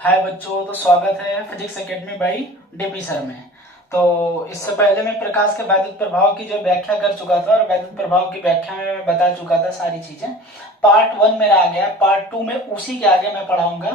हाय बच्चों, तो स्वागत है physics academy by DP sir में। तो इससे पहले मैं प्रकाश के वैद्युत प्रभाव की जो व्याख्या कर चुका था और वैद्युत प्रभाव की व्याख्या में मैं बता चुका था सारी चीजें। पार्ट 1 मेरा आ गया, पार्ट 2 में उसी के आगे मैं पढ़ाऊंगा।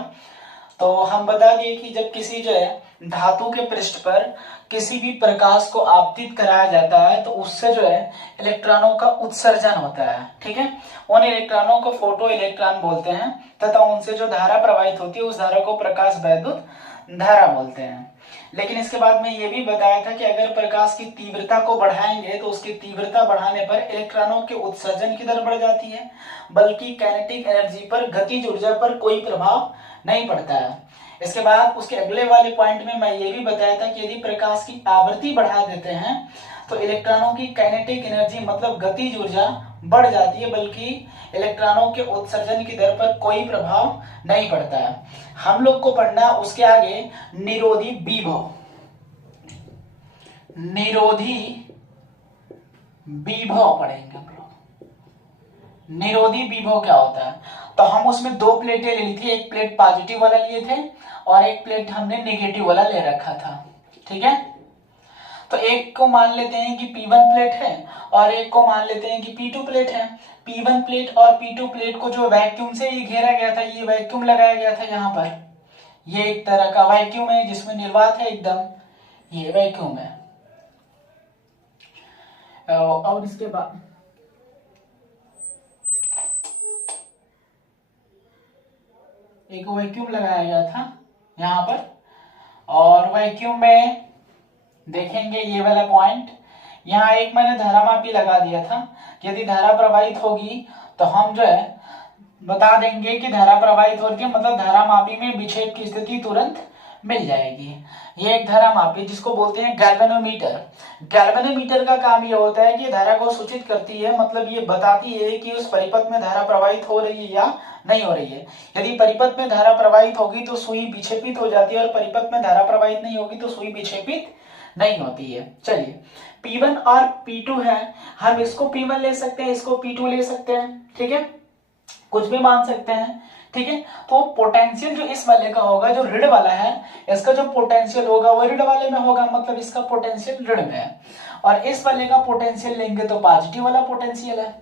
तो हम बता दिए कि जब किसी जो है धातु के पृष्ठ पर किसी भी प्रकाश को आपतित कराया जाता है तो उससे जो है इलेक्ट्रॉनों का उत्सर्जन होता है। ठीक है, उन इलेक्ट्रॉनों को फोटो इलेक्ट्रॉन बोलते हैं तथा उनसे जो धारा प्रवाहित होती है उस धारा को प्रकाश वैद्युत धारा बोलते हैं। लेकिन इसके बाद में ये भी बताया था कि अगर प्रकाश की तीव्रता को बढ़ाएंगे तो उसकी तीव्रता बढ़ाने पर इलेक्ट्रॉनों के उत्सर्जन की दर बढ़ जाती है, बल्कि काइनेटिक एनर्जी पर, गतिज ऊर्जा पर कोई प्रभाव नहीं पड़ता है। इसके बाद उसके अगले वाले पॉइंट में मैं ये भी बताया था कि यदि प्रकाश की आवृत्ति बढ़ा देते हैं तो इलेक्ट्रॉनों की काइनेटिक एनर्जी मतलब गतिज ऊर्जा बढ़ जाती है, बल्कि इलेक्ट्रॉनों के उत्सर्जन की दर पर कोई प्रभाव नहीं पड़ता है। हम लोग को पढ़ना उसके आगे निरोधी विभव। निरोधी विभव पढ़ेंगे हम लोग। निरोधी विभव क्या होता है? तो हम उसमें दो प्लेटें ली थी, एक प्लेट पॉजिटिव वाला लिए थे और एक प्लेट हमने नेगेटिव वाला ले रखा था। ठीक है, तो एक को मान लेते हैं कि P1 प्लेट है और एक को मान लेते हैं कि P2 प्लेट है। P1 प्लेट और P2 प्लेट को जो वैक्यूम से ये घेरा गया था, ये वैक्यूम लगाया गया था यहाँ पर। ये एक तरह का वैक्यूम है जिसमें निर्वात है एकदम, ये वैक्यूम है। और इसके बाद एक वैक्यूम लगाया गया था यहाँ पर, और वैक्यूम में देखेंगे ये वाला पॉइंट, यहाँ एक मैंने धारामापी लगा दिया था। यदि धारा प्रवाहित होगी तो हम जो है बता देंगे कि धारा प्रवाहित हो रही है, मतलब धारामापी में विक्षेप की स्थिति तुरंत मिल जाएगी। ये एक धारामापी जिसको बोलते हैं गैल्वेनोमीटर। गैल्वेनोमीटर का काम ये होता है कि धारा को सूचित करती है, मतलब ये बताती है कि उस परिपथ में धारा प्रवाहित हो रही है या नहीं हो रही है। यदि परिपथ में धारा प्रवाहित होगी तो सुई विक्षेपित हो जाती है और परिपथ में धारा प्रवाहित नहीं होगी तो सुई विक्षेपित नहीं होती है। चलिए, P1 और P2 है, हम इसको P1 ले सकते हैं, इसको P2 ले सकते हैं। ठीक है, कुछ भी मान सकते हैं। ठीक है, तो पोटेंशियल जो इस वाले का होगा, जो ऋण वाला है, इसका जो पोटेंशियल होगा वो ऋण वाले में होगा, मतलब इसका पोटेंशियल ऋण में है। और इस वाले का पोटेंशियल लेंगे तो पॉजिटिव वाला पोटेंशियल है।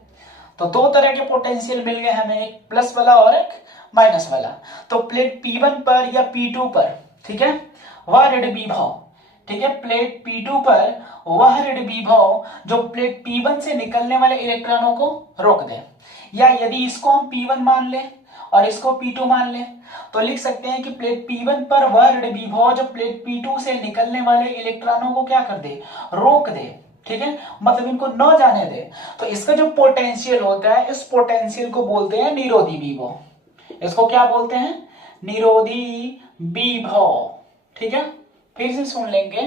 तो दो तरह के पोटेंशियल मिल गए हमें, एक प्लस वाला और एक माइनस वाला। तो प्लेट P1 पर या P2 पर, ठीक है, वह ऋण विभव, ठीक है, प्लेट P2 पर वह ऋण विभव जो प्लेट P1 से निकलने वाले इलेक्ट्रॉनों को रोक दे। या यदि इसको हम P1 मान ले और इसको P2 मान ले तो लिख सकते हैं कि प्लेट P1 पर वह ऋण विभव जो प्लेट P2 से निकलने वाले इलेक्ट्रॉनों को क्या कर दे, रोक दे। ठीक है, मतलब इनको न जाने दे। तो इसका जो पोटेंशियल होता है, इस पोटेंशियल को बोलते हैं निरोधी विभव। इसको क्या बोलते हैं? निरोधी विभव। ठीक है, फिर से सुन लेंगे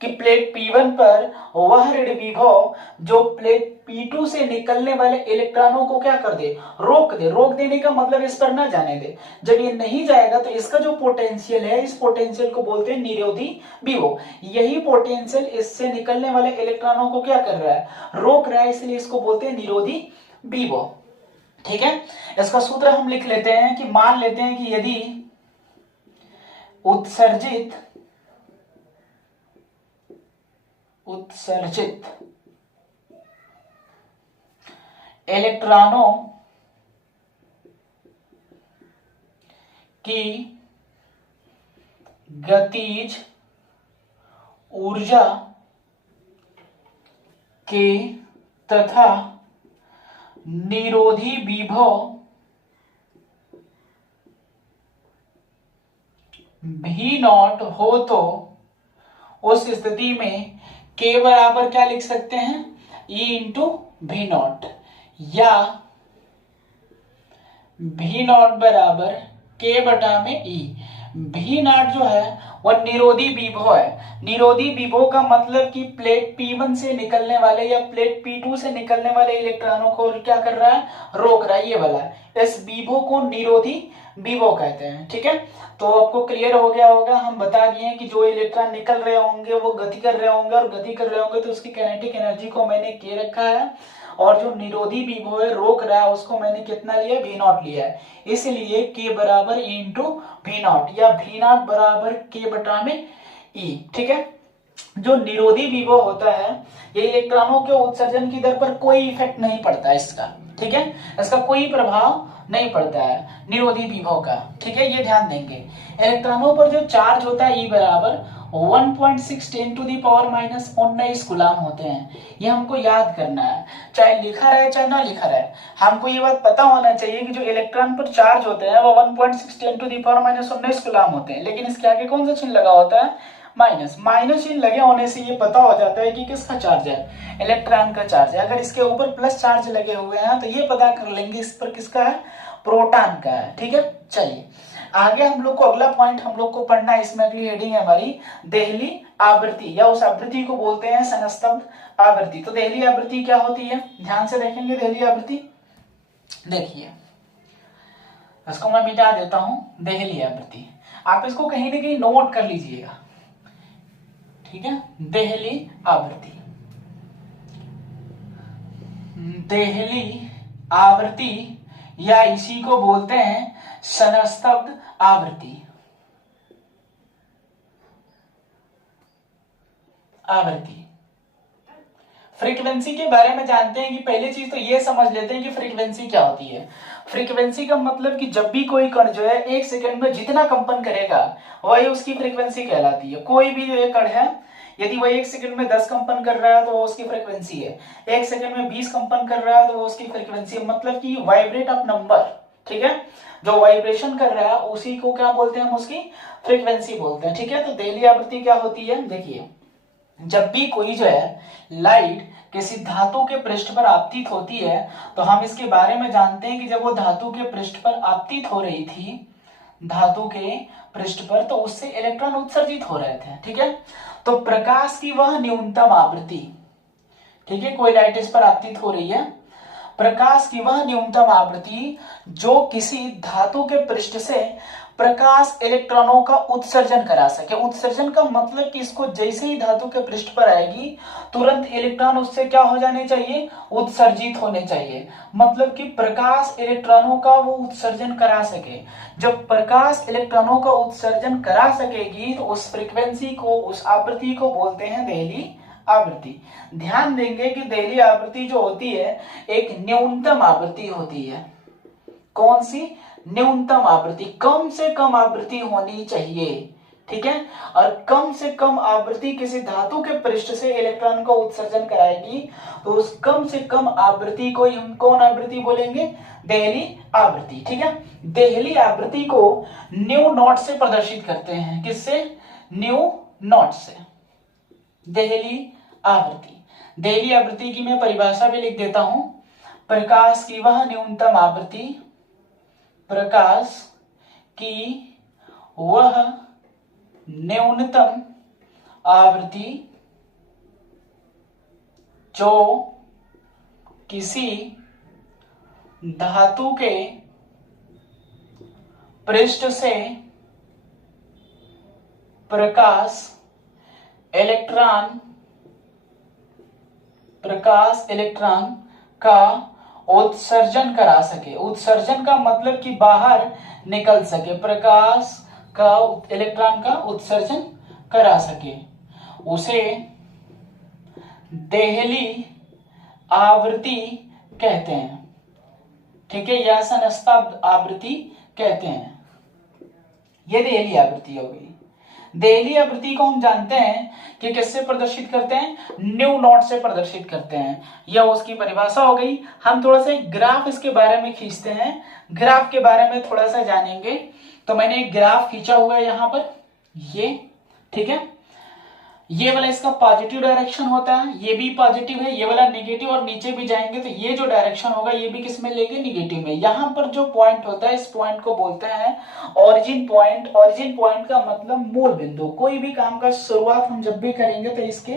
कि प्लेट P1 पर वह ऋण विभव जो प्लेट P2 से निकलने वाले इलेक्ट्रॉनों को क्या कर दे, रोक दे। रोक देने का मतलब इस पर ना जाने दे। जब ये नहीं जाएगा तो इसका जो पोटेंशियल है, इस पोटेंशियल को बोलते हैं निरोधी विभव। यही पोटेंशियल इससे निकलने वाले इलेक्ट्रॉनों को क्या कर रहा है, रोक रहा है, इसलिए इसको बोलते हैं निरोधी विभव। ठीक है, इसका सूत्र हम लिख लेते हैं कि मान लेते हैं कि यदि उत्सर्जित इलेक्ट्रॉनों की गतिज ऊर्जा के तथा निरोधी विभव V0 हो तो उस स्थिति में K बराबर क्या लिख सकते हैं, E इंटू V0, या V0 बराबर K बटा में E। V0 जो है वह निरोधी विभव है। निरोधी विभव का मतलब कि प्लेट P1 से निकलने वाले या प्लेट P2 से निकलने वाले इलेक्ट्रॉनों को क्या कर रहा है, रोक रहा है, ये वाला। इस विभव को निरोधी विभव कहते हैं। ठीक है, तो आपको क्लियर हो गया होगा। हम बता दिए कि जो इलेक्ट्रॉन निकल रहे होंगे वो गति कर रहे होंगे, और गति कर रहे होंगे तो उसकी काइनेटिक एनर्जी को मैंने के रखा है, और जो निरोधी विभव है रोक रहा है उसको मैंने कितना लिया, V0 लिया है, इसलिए K बराबर E इंटू V0 या V0 बराबर K बटा में E। ठीक है, जो निरोधी विभव होता है ये इलेक्ट्रॉनों के उत्सर्जन की दर पर कोई इफेक्ट नहीं पड़ता है इसका। ठीक है, इसका कोई प्रभाव नहीं पड़ता है निरोधी विभव का। ठीक है, ये ध्यान देंगे। इलेक्ट्रॉनों पर जो चार्ज होता है E बराबर 1.6 10⁻⁻19 गुलाम होते हैं। ये हमको याद करना है, चाहे लिखा रहे चाहे ना लिखा रहे, हमको ये बात पता होना चाहिए कि जो इलेक्ट्रॉन पर चार्ज होते हैं वो 1.6 10⁻⁻19 गुलाम होते हैं, लेकिन इसके आगे कौन सा चिन्ह लगा होता है, माइनस। माइनस चिन्ह लगे होने से ये पता हो जाता है कि किसका चार्ज है, इलेक्ट्रॉन का चार्ज है। अगर इसके ऊपर प्लस चार्ज लगे हुए हैं तो ये पता कर लेंगे इस पर किसका है, प्रोटॉन का है। ठीक है, चलिए आगे हम लोग को अगला पॉइंट हम लोग को पढ़ना है। इसमें अगली हेडिंग है हमारी देहली आवृत्ति, या उस आवृत्ति को बोलते हैं संस्तब्ध आवृत्ति। तो देहली आवृत्ति क्या होती है, ध्यान से देखेंगे। देहली आवृत्ति देखिए, इसको मैं मिटा देता हूं। देहली आवृत्ति आप इसको कहीं ना कहीं नोट कर लीजिएगा। ठीक है, देहली आवृत्ति, देहली आवृत्ति या इसी को बोलते हैं संस्तब्ध आवृत्ति। आवृत्ति फ्रीक्वेंसी के बारे में जानते हैं कि पहली चीज तो ये समझ लेते हैं कि फ्रीक्वेंसी क्या होती है। फ्रीक्वेंसी का मतलब कि जब भी कोई कण जो है एक सेकंड में जितना कंपन करेगा वही उसकी फ्रीक्वेंसी कहलाती है। कोई भी जो एक कण है यदि वह एक सेकंड में 10 कंपन कर रहा है तो वो उसकी फ्रीक्वेंसी है, एक सेकंड में 20 कंपन कर रहा है तो वो उसकी फ्रीक्वेंसी है, मतलब कि वाइब्रेट ऑफ नंबर। ठीक है, जो वाइब्रेशन कर रहा है उसी को क्या बोलते हैं, हम उसकी फ्रीक्वेंसी बोलते हैं। ठीक है, तो देहली आवृत्ति क्या होती है, देखिए जब भी कोई जो है लाइट किसी धातु के पृष्ठ पर आपतित होती है तो हम इसके बारे में जानते हैं कि जब वो धातु के पृष्ठ पर आपतित हो रही थी, धातु के पृष्ठ पर, तो उससे इलेक्ट्रॉन उत्सर्जित हो रहे थे। ठीक है, तो प्रकाश की वह न्यूनतम आवृत्ति, ठीक है, कोई लाइट इस पर आपतित हो रही है, प्रकाश की वह न्यूनतम आवृत्ति जो किसी धातु के पृष्ठ से प्रकाश इलेक्ट्रॉनों का उत्सर्जन करा सके। उत्सर्जन का मतलब कि इसको जैसे ही धातु के पृष्ठ पर आएगी तुरंत इलेक्ट्रॉन उससे क्या हो जाने चाहिए, उत्सर्जित होने चाहिए, मतलब कि प्रकाश इलेक्ट्रॉनों का वो उत्सर्जन करा सके। जब प्रकाश इलेक्ट्रॉनों का उत्सर्जन करा सकेगी तो उस फ्रीक्वेंसी को, उस आवृत्ति को बोलते हैं देहली आवृत्ति। ध्यान देंगे कि देहली आवृत्ति जो होती है एक न्यूनतम आवृत्ति होती है। कौन सी, न्यूनतम आवृत्ति, कम से कम आवृत्ति होनी चाहिए। ठीक है, और कम से कम आवृत्ति किसी धातु के पृष्ठ से इलेक्ट्रॉन का उत्सर्जन कराएगी तो उस कम से कम आवृत्ति को हम कौन आवृत्ति बोलेंगे, देहली आवृत्ति। ठीक है, देहली आवृत्ति को न्यू नॉट से प्रदर्शित करते हैं, किससे, न्यू नॉट से। देहली आवृत्ति, देहली आवृत्ति की मैं परिभाषा भी लिख देता हूं, प्रकाश की वह न्यूनतम आवृत्ति, प्रकाश की वह न्यूनतम आवृत्ति जो किसी धातु के पृष्ठ से प्रकाश इलेक्ट्रॉन का उत्सर्जन करा सके। उत्सर्जन का मतलब कि बाहर निकल सके, प्रकाश का इलेक्ट्रॉन का उत्सर्जन करा सके, उसे देहली आवृत्ति कहते हैं। ठीक है, या संस्तब्ध आवृत्ति कहते हैं। यह देहली आवृत्ति हो गई। देहली आवृत्ति को हम जानते हैं कि किससे प्रदर्शित करते हैं, न्यू नॉट से प्रदर्शित करते हैं। यह उसकी परिभाषा हो गई। हम थोड़ा सा ग्राफ इसके बारे में खींचते हैं, ग्राफ के बारे में थोड़ा सा जानेंगे। तो मैंने एक ग्राफ खींचा हुआ है यहां पर, ये ठीक है, ये वाला इसका पॉजिटिव डायरेक्शन होता है, ये भी पॉजिटिव है, ये वाला नेगेटिव, और नीचे भी जाएंगे तो ये जो डायरेक्शन होगा ये भी किस में लेंगे, निगेटिव में। यहाँ पर जो पॉइंट होता है इस पॉइंट को बोलते हैं ओरिजिन पॉइंट। ओरिजिन पॉइंट का मतलब मूल बिंदु। कोई भी काम का शुरुआत हम जब भी करेंगे तो इसके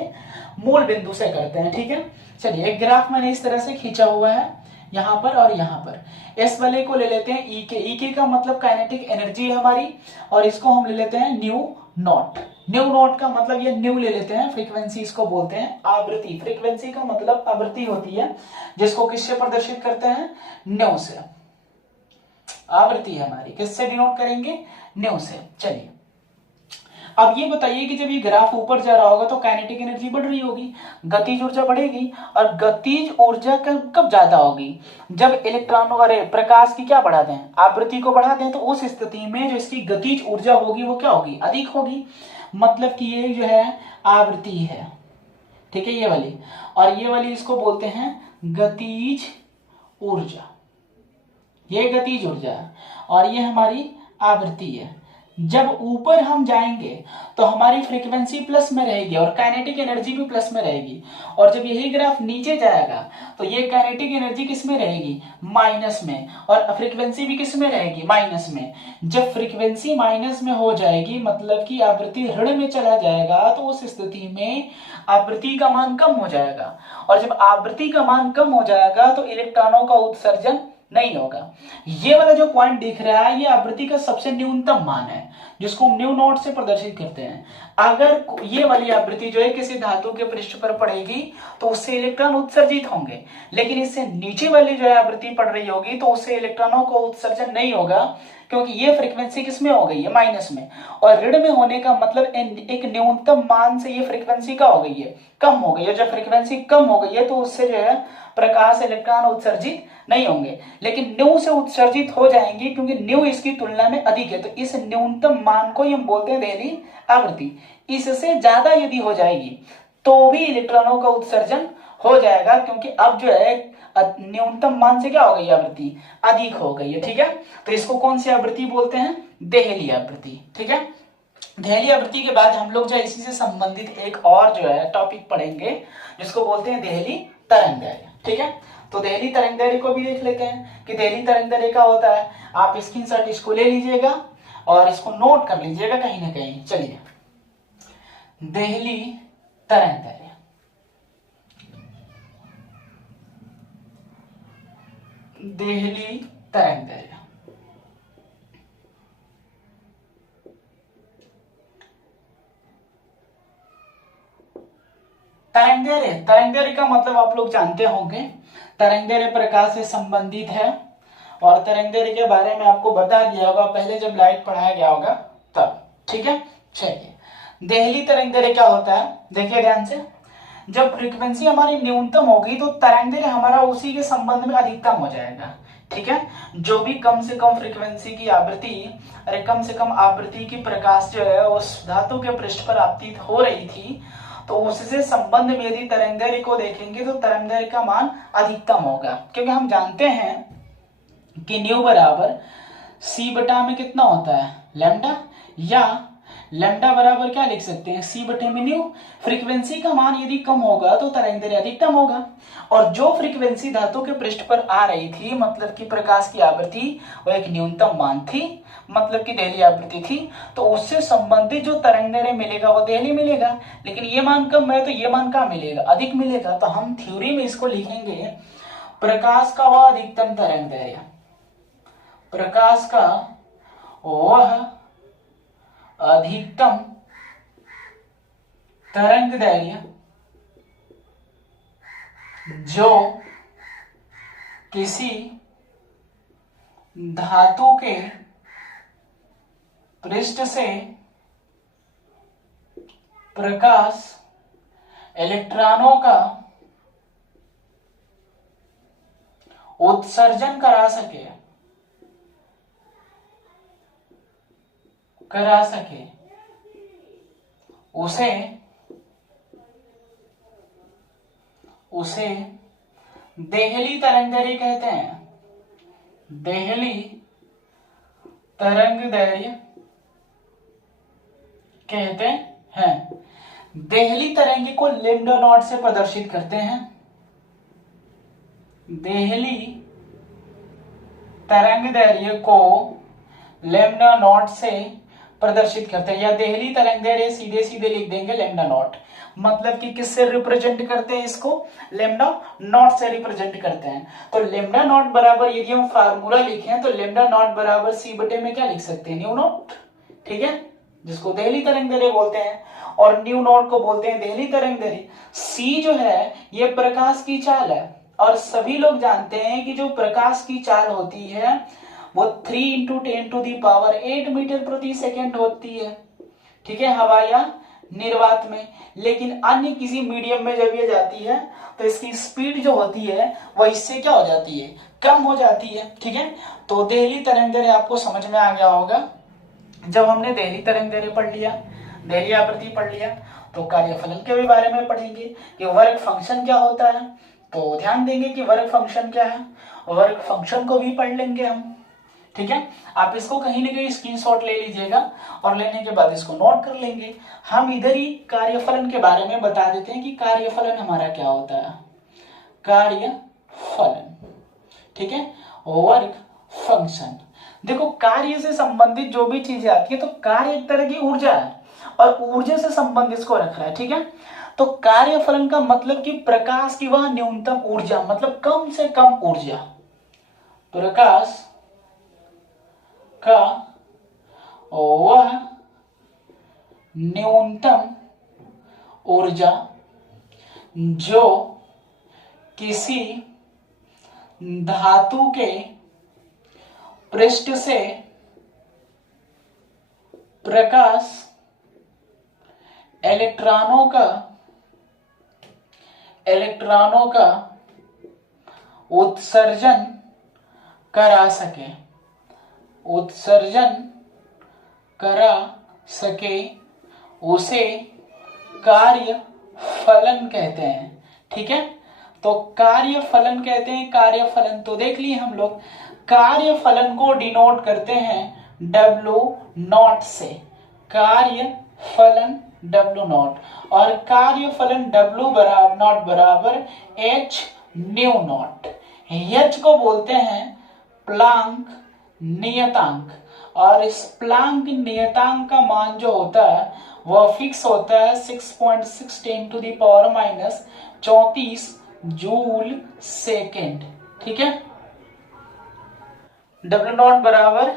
मूल बिंदु से करते हैं। ठीक है, चलिए एक ग्राफ मैंने इस तरह से खींचा हुआ है यहाँ पर और यहाँ पर। इस वाले को ले लेते हैं ई के। ई के का मतलब काइनेटिक एनर्जी है हमारी, और इसको हम ले लेते हैं न्यू नॉट। न्यू नॉट का मतलब ये न्यू ले लेते हैं, फ्रीक्वेंसी इसको बोलते हैं आवृत्ति। फ्रीक्वेंसी का मतलब आवृत्ति होती है, जिसको किससे प्रदर्शित करते हैं, न्यू से। आवृत्ति है हमारी, किससे डिनोट करेंगे, न्यू से। चलिए अब ये बताइए कि जब ये ग्राफ ऊपर जा रहा होगा तो काइनेटिक एनर्जी बढ़ रही होगी, गतिज ऊर्जा बढ़ेगी, और गतिज ऊर्जा कब ज्यादा होगी, जब इलेक्ट्रॉनों अरे प्रकाश की क्या बढ़ा दें, आवृत्ति को बढ़ा दें, तो उस स्थिति में जो इसकी गतिज ऊर्जा होगी वो क्या होगी, अधिक होगी। मतलब कि ये जो है आवृत्ति है, ठीक है, ये वाली, और ये वाली इसको बोलते हैं गतिज ऊर्जा। ये गतिज ऊर्जा है और ये हमारी आवृत्ति है। जब ऊपर हम जाएंगे तो हमारी फ्रीक्वेंसी प्लस में रहेगी और काइनेटिक एनर्जी भी प्लस में रहेगी, और जब यही ग्राफ नीचे जाएगा तो ये काइनेटिक एनर्जी किस में रहेगी, माइनस में, और फ्रीक्वेंसी भी किस में रहेगी, माइनस में। जब फ्रीक्वेंसी माइनस में हो जाएगी मतलब कि आवृत्ति ऋण में चला जाएगा, तो उस स्थिति में आवृत्ति का मान कम हो जाएगा, और जब आवृत्ति का मान कम हो जाएगा तो इलेक्ट्रॉनों का उत्सर्जन नहीं होगा। ये वाला जो पॉइंट दिख रहा है ये आवृत्ति का सबसे न्यूनतम मान है, जिसको हम न्यू नॉट से प्रदर्शित करते हैं। अगर ये वाली आवृत्ति जो है किसी धातु के पृष्ठ पर पड़ेगी तो उससे इलेक्ट्रॉन उत्सर्जित होंगे, लेकिन इससे नीचे वाली जो है आवृत्ति पड़ रही होगी तो उससे इलेक्ट्रॉनों को उत्सर्जन नहीं होगा, क्योंकि ये फ्रीक्वेंसी किसमें हो गई है, माइनस में, और ऋण में होने का मतलब एक न्यूनतम मान से ये फ्रीक्वेंसी का हो गई है, कम हो गई है। जब फ्रीक्वेंसी कम हो गई है तो उससे जो है प्रकाश इलेक्ट्रॉन उत्सर्जित नहीं होंगे, लेकिन न्यू से उत्सर्जित हो जाएंगे, क्योंकि न्यू इसकी तुलना में अधिक है। तो इस न्यूनतम मान को हम बोलते हैं देहली आवृत्ति। इससे ज्यादा यदि हो जाएगी तो भी इलेक्ट्रॉनों का उत्सर्जन हो जाएगा, क्योंकि अब जो है न्यूनतम मान से क्या हो गई, आवृत्ति अधिक हो गई है, ठीक है। तो इसको कौन सी आवृत्ति बोलते हैं, देहली आवृत्ति, ठीक है। देहली आवृत्ति के बाद हम लोग जो इसी से संबंधित एक और जो है टॉपिक पढ़ेंगे, जिसको बोलते हैं देहली तरंगदैर्घ्य, ठीक है। तो देहली तरंगदैर्घ्य को भी देख लेते हैं कि देहली तरंगदैर्घ्य क्या होता है। आप स्क्रीनशॉट इसको ले लीजिएगा और इसको नोट कर लीजिएगा कहीं ना कहीं। चलिए, देहली तरंगदैर्घ्य, देहली तरंगदैर्घ्य, तरंगदैर्घ्य, तरंगदैर्घ्य का मतलब आप लोग जानते होंगे, तरंगदैर्घ्य प्रकाश से संबंधित है, और तरंगदैर्घ्य के बारे में आपको बता दिया होगा पहले जब लाइट पढ़ाया गया होगा तब, ठीक है। चलिए, देहली तरंगदैर्घ्य क्या होता है, देखिए ध्यान से। जब फ्रीक्वेंसी हमारी न्यूनतम होगी तो तरंगदैर्घ्य हमारा उसी के संबंध में अधिकतम हो जाएगा, ठीक है। जो भी कम से कम फ्रीक्वेंसी की आवृत्ति, अरे कम से कम आवृत्ति की प्रकाश जो है उस धातु के पृष्ठ पर आपतित हो रही थी, तो उससे संबंध में यदि तरंगदैर्घ्य को देखेंगे तो तरंगदैर्घ्य का मान अधिकतम होगा, क्योंकि हम जानते हैं कि न्यू बराबर सी बटा में कितना होता है, लैम्डा, या लैम्डा बराबर क्या लिख सकते हैं, सी बटे में न्यू। फ्रीक्वेंसी का मान यदि कम होगा तो तरंगदैर्घ्य अधिकतम होगा, और जो फ्रीक्वेंसी धातु के पृष्ठ पर आ रही थी मतलब कि प्रकाश की आवृत्ति वो एक न्यूनतम मान थी, मतलब कि देहली आवृत्ति थी, तो उससे संबंधित जो तरंगदैर्घ्य मिलेगा वो देहली मिलेगा। लेकिन ये मान कम है तो ये मान क्या मिलेगा, अधिक मिलेगा। तो हम थ्योरी में इसको लिखेंगे प्रकाश का वह अधिकतम तरंगदैर्घ्य, प्रकाश का वह अधिकतम तरंगदैर्घ्य जो किसी धातु के पृष्ठ से प्रकाश इलेक्ट्रॉनों का उत्सर्जन करा सके, उसे देहली तरंगदैर्घ्य कहते हैं, देहली तरंगदैर्घ्य कहते हैं। देहली तरंगदैर्घ्य को लैम्डा नॉट से प्रदर्शित करते हैं, देहली तरंगदैर्घ्य को लैम्डा नॉट से प्रदर्शित करते हैं, या देहली तरंगदैर्घ्य सीधे सीधे लिख देंगे लैम्डा नॉट। मतलब कि किससे रिप्रेजेंट करते हैं इसको, लैम्डा नॉट से रिप्रेजेंट करते हैं। तो लैम्डा नॉट बराबर यदि हम फार्मूला लिखें तो लैम्डा नॉट बराबर सी बटे में क्या लिख सकते हैं, न्यू नॉट, ठीक है। जिसको देहली तरंग दैर्ध्य बोलते हैं, और न्यू नॉट को बोलते हैं देहली तरंग दैर्ध्य। सी जो है ये प्रकाश की चाल है, और सभी लोग जानते हैं कि जो प्रकाश की चाल होती है वो 3 × 10⁸ मीटर प्रति सेकेंड होती है, ठीक है, हवा या निर्वात में। लेकिन अन्य किसी मीडियम में जब ये जाती है तो इसकी स्पीड जो होती है वह इससे क्या हो जाती है, कम हो जाती है, ठीक है। तो देहली तरंग दैर्ध्य आपको समझ में आ गया होगा। जब हमने देहली तरंग दैर्ध्य पढ़ लिया, देहली आवृत्ति पढ़ लिया, तो कार्यफलन के भी बारे में पढ़ेंगे कि वर्क फंक्शन क्या होता है। तो ध्यान देंगे कि वर्क फंक्शन क्या है, वर्क फंक्शन को भी पढ़ लेंगे हम, ठीक है। आप इसको कहीं ना कहीं स्क्रीनशॉट ले लीजिएगा और लेने के बाद इसको नोट कर लेंगे। हम इधर ही कार्यफलन के बारे में बता देते हैं कि कार्यफलन हमारा क्या होता है। कार्यफलन, ठीक है, वर्क फंक्शन। देखो कार्य से संबंधित जो भी चीजें आती है, तो कार्य एक तरह की ऊर्जा है और ऊर्जा से संबंधित इसको रख रहा है, ठीक है। तो कार्यफलन का मतलब कि प्रकाश की वह न्यूनतम ऊर्जा, मतलब कम से कम ऊर्जा, प्रकाश का वह न्यूनतम ऊर्जा जो किसी धातु के पृष्ठ से प्रकाश इलेक्ट्रॉनों का उत्सर्जन करा सके, उसे कार्यफलन कहते हैं, ठीक है। तो कार्यफलन कहते हैं, कार्यफलन तो देख लिए हम लोग। कार्यफलन को डिनोट करते हैं W0 से, कार्यफलन W0, और कार्यफलन W0 बराबर H न्यू नॉट। H को बोलते हैं प्लांक नियतांक, और इस प्लांक नियतांक का मान जो होता है वह फिक्स होता है 6.6 × 10⁻34 जूल सेकेंड, ठीक है। W0 बराबर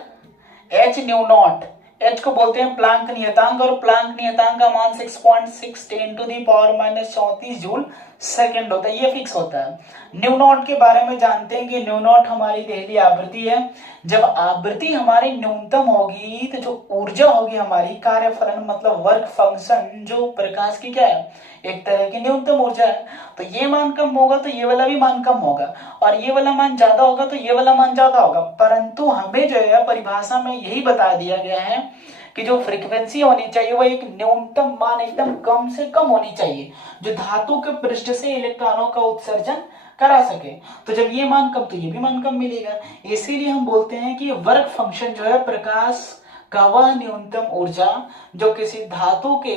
H न्यू नॉट, H को बोलते हैं प्लांक नियतांक, और प्लांक नियतांक का मान 6.6 × 10⁻34 जूल सेकेंड होता है, ये फिक्स होता है। न्यू नॉट के बारे में जानते हैं कि न्यू नॉट हमारी देहली आवृत्ति है। जब आवृत्ति हमारी न्यूनतम होगी तो जो ऊर्जा होगी हमारी, कार्यफलन मतलब वर्क फंक्शन, जो प्रकाश की क्या है, एक तरह की न्यूनतम ऊर्जा है। तो ये मान कम होगा तो ये वाला भी मान कम होगा, और ये वाला मान ज्यादा होगा तो ये वाला मान ज्यादा होगा। परंतु हमें जो है परिभाषा में यही बता दिया गया है कि जो फ्रीक्वेंसी होनी चाहिए वो एक न्यूनतम मान एकदम कम से कम होनी चाहिए, जो धातु के पृष्ठ से इलेक्ट्रॉनों का उत्सर्जन करा सके। तो जब ये मान कम तो ये भी मान कम मिलेगा। इसीलिए हम बोलते हैं कि वर्क फंक्शन जो है प्रकाश का वह न्यूनतम ऊर्जा जो किसी धातु के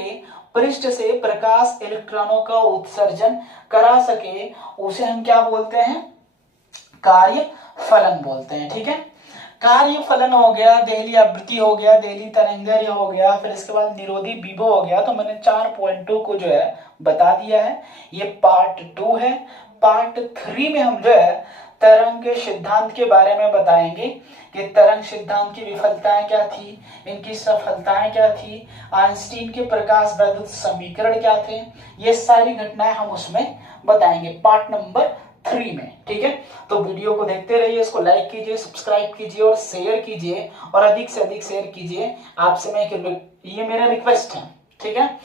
पृष्ठ से प्रकाश इलेक्ट्रॉनों का उत्सर्जन करा सके, उसे हम क्या बोलते हैं, कार्यफलन बोलते हैं, ठीक है। कार्यफलन हो गया, देहली आवृत्ति हो गया, देहली तरंग दैर्ध्य हो गया, फिर इसके बाद निरोधी विभव हो गया। तो मैंने 4 पॉइंटों को जो है बता दिया है। ये पार्ट 2 है। पार्ट 3 में हम जो है तरंग के सिद्धांत के बारे में बताएंगे कि तरंग सिद्धांत की विफलताएं क्या थी, इनकी सफलताएं क्या थी, आइंस्टीन के प्रकाश वैद्युत समीकरण क्या थे, ये सारी घटनाएं हम उसमें बताएंगे पार्ट नंबर 3 में, ठीक है। तो वीडियो को देखते रहिए, इसको लाइक कीजिए, सब्सक्राइब कीजिए और शेयर कीजिए, और अधिक से अधिक शेयर कीजिए। आपसे मैं ये मेरा रिक्वेस्ट है, ठीक है।